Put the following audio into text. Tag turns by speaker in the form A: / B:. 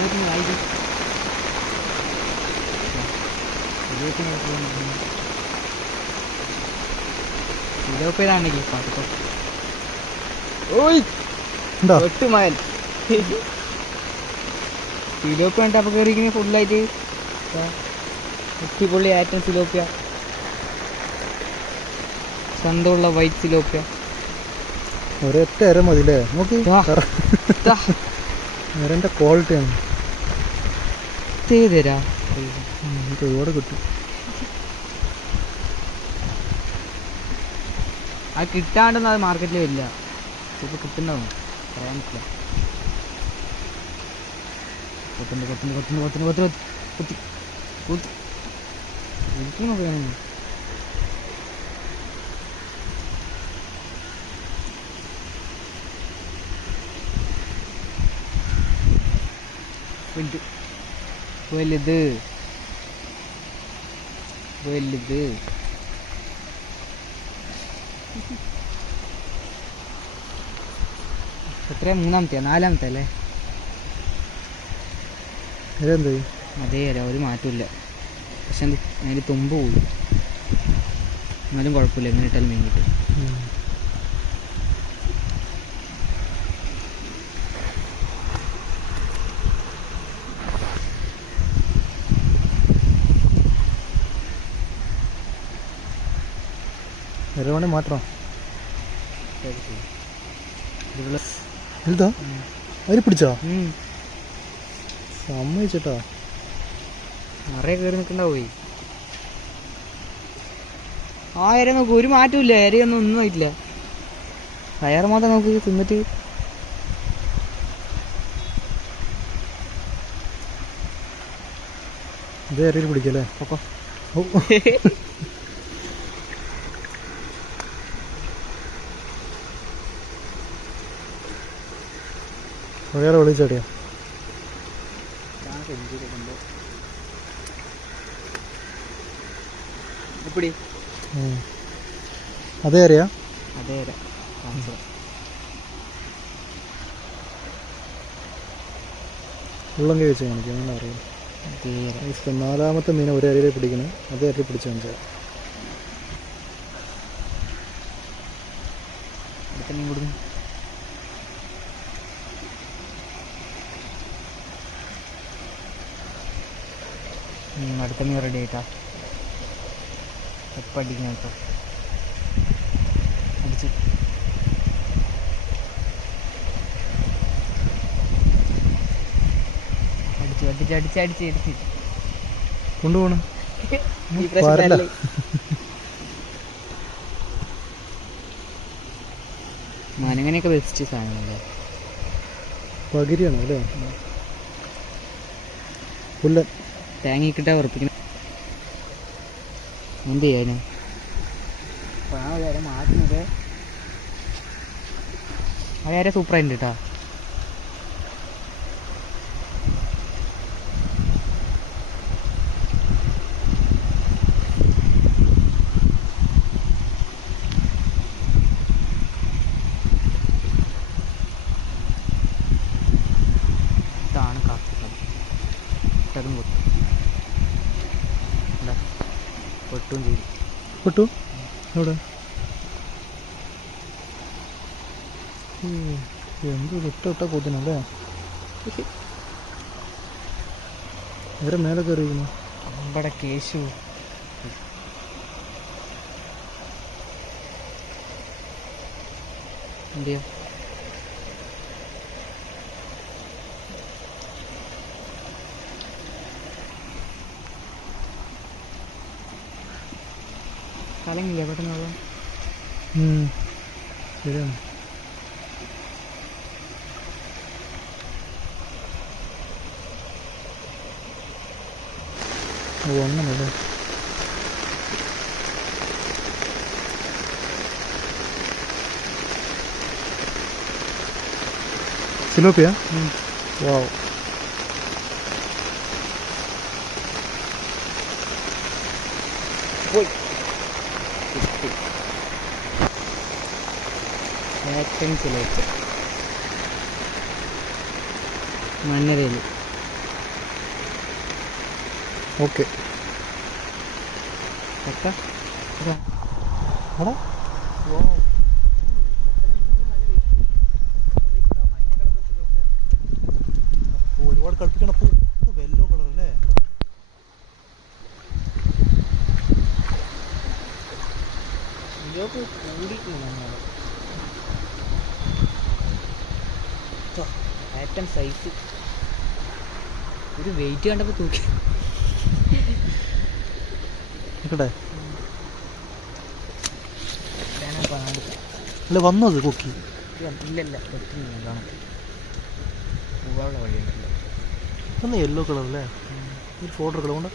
A: ഇരുപത്തിന് വായിക്കും ഇരുപത്തിന് ഇരുപത്തിനാണെങ്കിൽ പാട്ടോ ഓയ്! ഒട്ടുമാൻ. സിലോപ്പിയ ഉണ്ട് അപ്പോൾ കയറിയിരിക്കുന്നത് ഫുള്ളായിട്ട് അടിപൊളി ആറ്റം സിലോപ്പിയ. ചന്തമുള്ള വൈറ്റ് സിലോപ്പിയ.
B: ഒരൊറ്റ അര മതി അല്ലേ നോക്കി
A: ദാ. ദാ. തരാ
B: ഒരുപാട് കിട്ടും.
A: അത് കിട്ടാണ്ടൊന്നും അത് മാർക്കറ്റിൽ വരില്ല. ചിലപ്പോൾ കിട്ടുന്നതാണ് പറയാൻ പറ്റില്ല. കൊത്തുണ്ട് കൊത്തുണ്ട് കൊത്തുണ്ട് കൊത്തുണ്ട് കൊത്തു കൊത്തി കൊത്തി. എനിക്ക് വലുത്. വലുത്. എത്ര മൂന്നാമത്തെയാ നാലാമത്തെ അല്ലേ?
B: ഇതെന്ത്
A: അതേ അല്ല ഒരു മാറ്റമില്ല പക്ഷെ എന്ത് അതിന്റെ തുമ്പ് പോയി. എന്നാലും കുഴപ്പമില്ല എങ്ങനെ ഇട്ടാലും മീൻ കിട്ടും.
B: അരമണി മാത്രം.
A: ഇവൾ
B: വലുതാ അതിൽ പിടിച്ചോ. സമ്മതിച്ചിട്ടാ?
A: നിറയെ കയറി നിൽക്കണ്ട പോയി. ആ ഇര നോക്കും ഒരു മാറ്റമില്ല ഇരയൊന്നും ഒന്നും ആയിട്ടില്ല. കയറ് മാത്രം നോക്ക് തിന്നിട്ട്
B: ഇത് ഇരയിൽ പിടിക്കല്ലേ?
A: പൊക്കോ.
B: വേറെ വിളിച്ചടിയോ? അതേ അറിയാ.
A: അതെ അതെ കാണിച്ചു
B: ഉള്ളം കൈ വെച്ച് കാണിക്കും അങ്ങനെ അറിയാം. നാലാമത്തെ മീൻ ഒരു അരയിൽ പിടിക്കണം അതേ അരയിൽ പിടിച്ച് കാണിച്ചാൽ
A: അടുത്ത മീൻ കൊടുക്കും. അടുത്ത മീൻ റെഡി ആയിട്ടാ. എപ്പം അടിക്കണം കേട്ടോ. അടിച്ചു. അടിച്ചു അടിച്ച് അടിച്ച് അടിച്ച് അടിച്ച്.
B: കൊണ്ടുപോകണം
A: ഈ വെച്ചിട്ട് സാധനമല്ലേ
B: പകിരിയാണ് അല്ലേ? പുല്ലൻ.
A: തേങ്ങ കിട്ടാ ഉറപ്പിക്കണം എന്ത് ചെയ്യാനും? മാറ്റുന്നത്. വളരെ സൂപ്പറായിട്ടുണ്ട് കേട്ടോ ഇതാണ് കാത്തിട്ടത് ഇട്ടതും പൊട്ടും ഇതാ, പൊട്ടും ചെയ്തു.
B: കിട്ടു? എവിടെ? എന്ത് ഇട്ട ഇട്ട കൊത്തിനല്ലേ വേറെ മേലെ കയറിയിരിക്കുന്നു.
A: നമ്മുടെ കേശു. എന്തെയോ കലങ്ങില്ല പെട്ടെന്ന് വെള്ളം
B: ശരിയാണ്. ഒന്നുമില്ല. സിലോപ്പിയ? വാവ്.
A: പോയി. ചിലച്ച് മണ്ണരയിൽ.
B: ഓക്കെ. ഒരുപാട് കളിപ്പിക്കണ പൂ. വെല്ലോ കളർ അല്ലേ?
A: ഇതൊക്കെ ഏറ്റവും സൈസ് ഒരു വെയിറ്റ് കണ്ടപ്പോൾ തൂക്കി.
B: അല്ല വന്നത് കൊക്കി
A: ഇല്ലല്ല
B: ഒന്ന് യെല്ലോ കളർ അല്ലേ? ഒരു ഫോട്ടോ കൊണ്ട്.